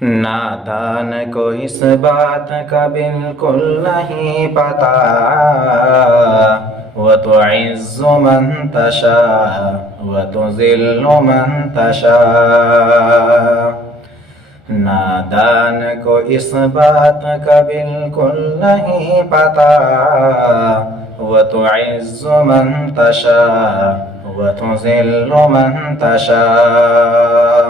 نادان کو اس بات کا بالکل نہیں پتا وتعز من تشاء وتذل من تشاء نادان کو اس بات کا بالکل نہیں پتا وتعز من تشاء وتذل من تشاء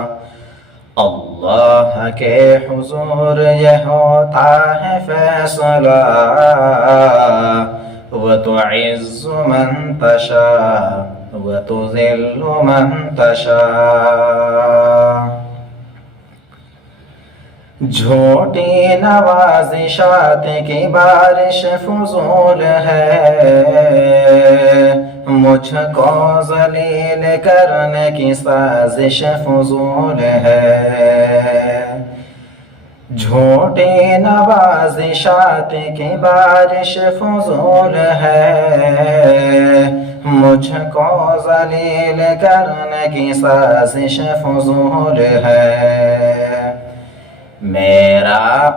اللہ کے حضور یہ ہوتا ہے فیصلہ وتعز من تشاء وتذل من تشاء جھوٹی نوازشات کی بارش فضول ہے مجھ کو ذلیل کرنے کی سازش فضول ہے جھوٹی نوازشات کی بارش فضول ہے مجھ کو ذلیل کرنے کی سازش فضول ہے میرا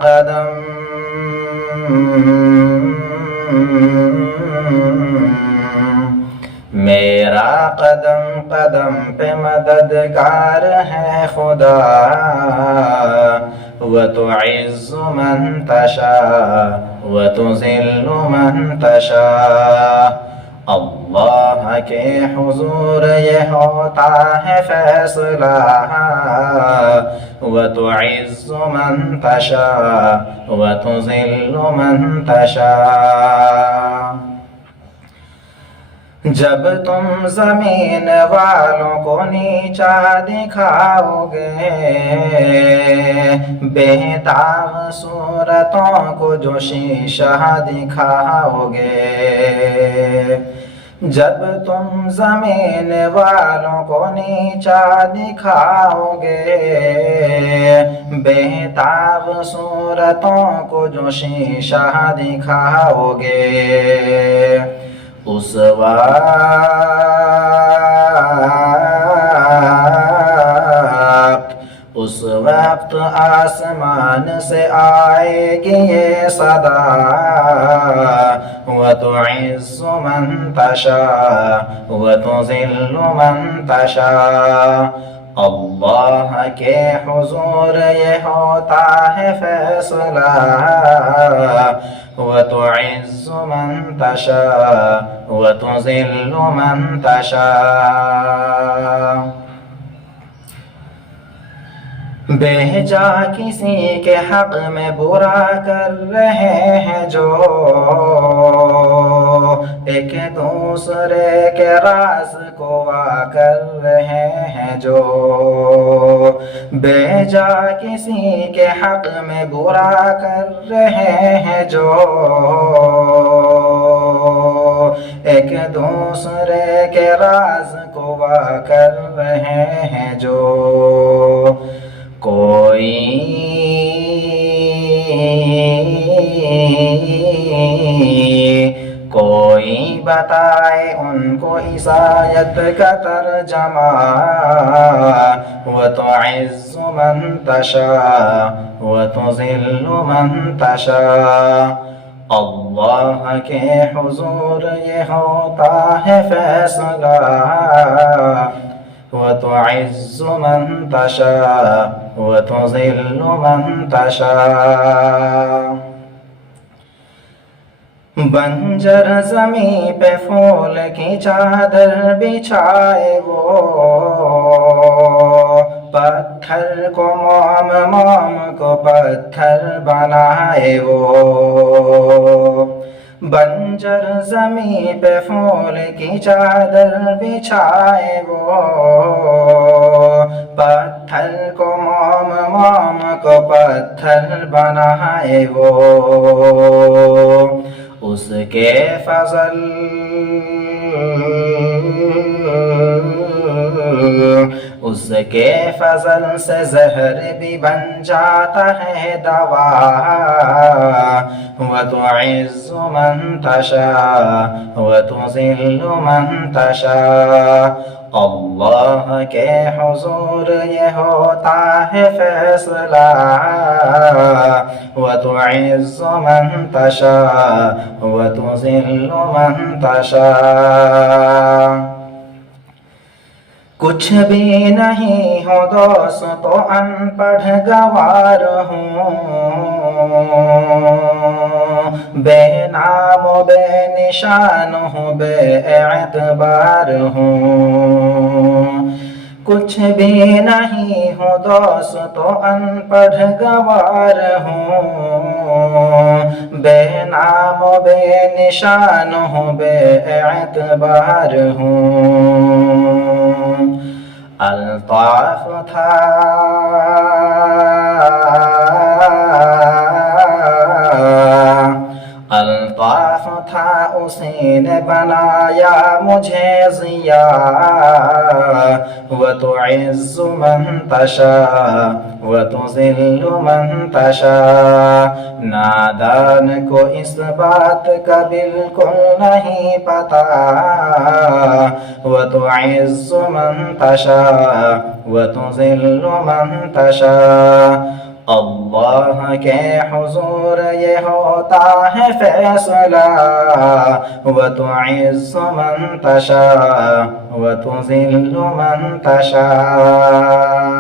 قدم قدم پہ مددگار ہے خدا وتعز من تشاء وتذل من تشاء اللہ کے حضور یہ ہوتا ہے فیصلہ وتعز من تشاء وتذل من تشاء جب تم زمین والوں کو نیچا دکھاؤ گے بے داغ صورتوں کو جو شیشہ دکھاؤ گے جب تم زمین والوں کو نیچا دکھاؤ گے بے داغ صورتوں کو جو شیشہ دکھاؤ گے اس وقت آسمان سے آئے گی یہ صدا وتعز من تشاء وتذل من تشاء اللہ کے حضور یہ ہوتا ہے فیصلہ وتعز من تشاء وتذل من تشاء بھیجا کسی کے حق میں برا کر رہے ہیں جو ایک دوسرے کے راز کو وا کر رہے ہیں جو بھیجا کسی کے حق میں برا کر رہے ہیں جو ایک دوسرے کے راز کو وا کر رہے ہیں جو کوئی بتائے ان کو عیسائیت کا ترجمہ وتعز من تشاء وتذل من تشاء اللہ کے حضور یہ ہوتا ہے فیصلہ وتعز من تشاء وتذل من تشاء بنجر زمیں پہ پھول کی چادر بچھائے وہ پتھر کو موم کو پتھر بنائے وہ بنجر زمیں پہ پھول کی چادر بچھائے وہ پتھر کو موم کو پتھر بنائے وہ اس کے فضل اس کے فضل سے زہر بھی بن جاتا ہے دوا وتعز من تشاء وتذل من تشاء اللہ کے حضور یہ ہوتا ہے فیصلہ وتعز من تشاء وتذل من تشاء کچھ بھی نہیں ہو دوست تو ان پڑھ گوار ہوں بے نام و بے نشان ہوں بے اعتبار ہوں کچھ بھی نہیں ہوں دوست تو ان پڑھ گوار ہوں بے نام و بے نشان ہوں بے اعتبار ہوں الطاف تھا الطاف تھا اسی نے بنایا مجھے ضیاء وتعز من تشاء وتذل من تشاء نادان کو اس بات کا بالکل نہیں پتا وتعز من تشاء وتذل من تشاء اللہ کے حضور یہ ہوتا ہے فیصلہ وتعز من تشاء وتذل من تشاء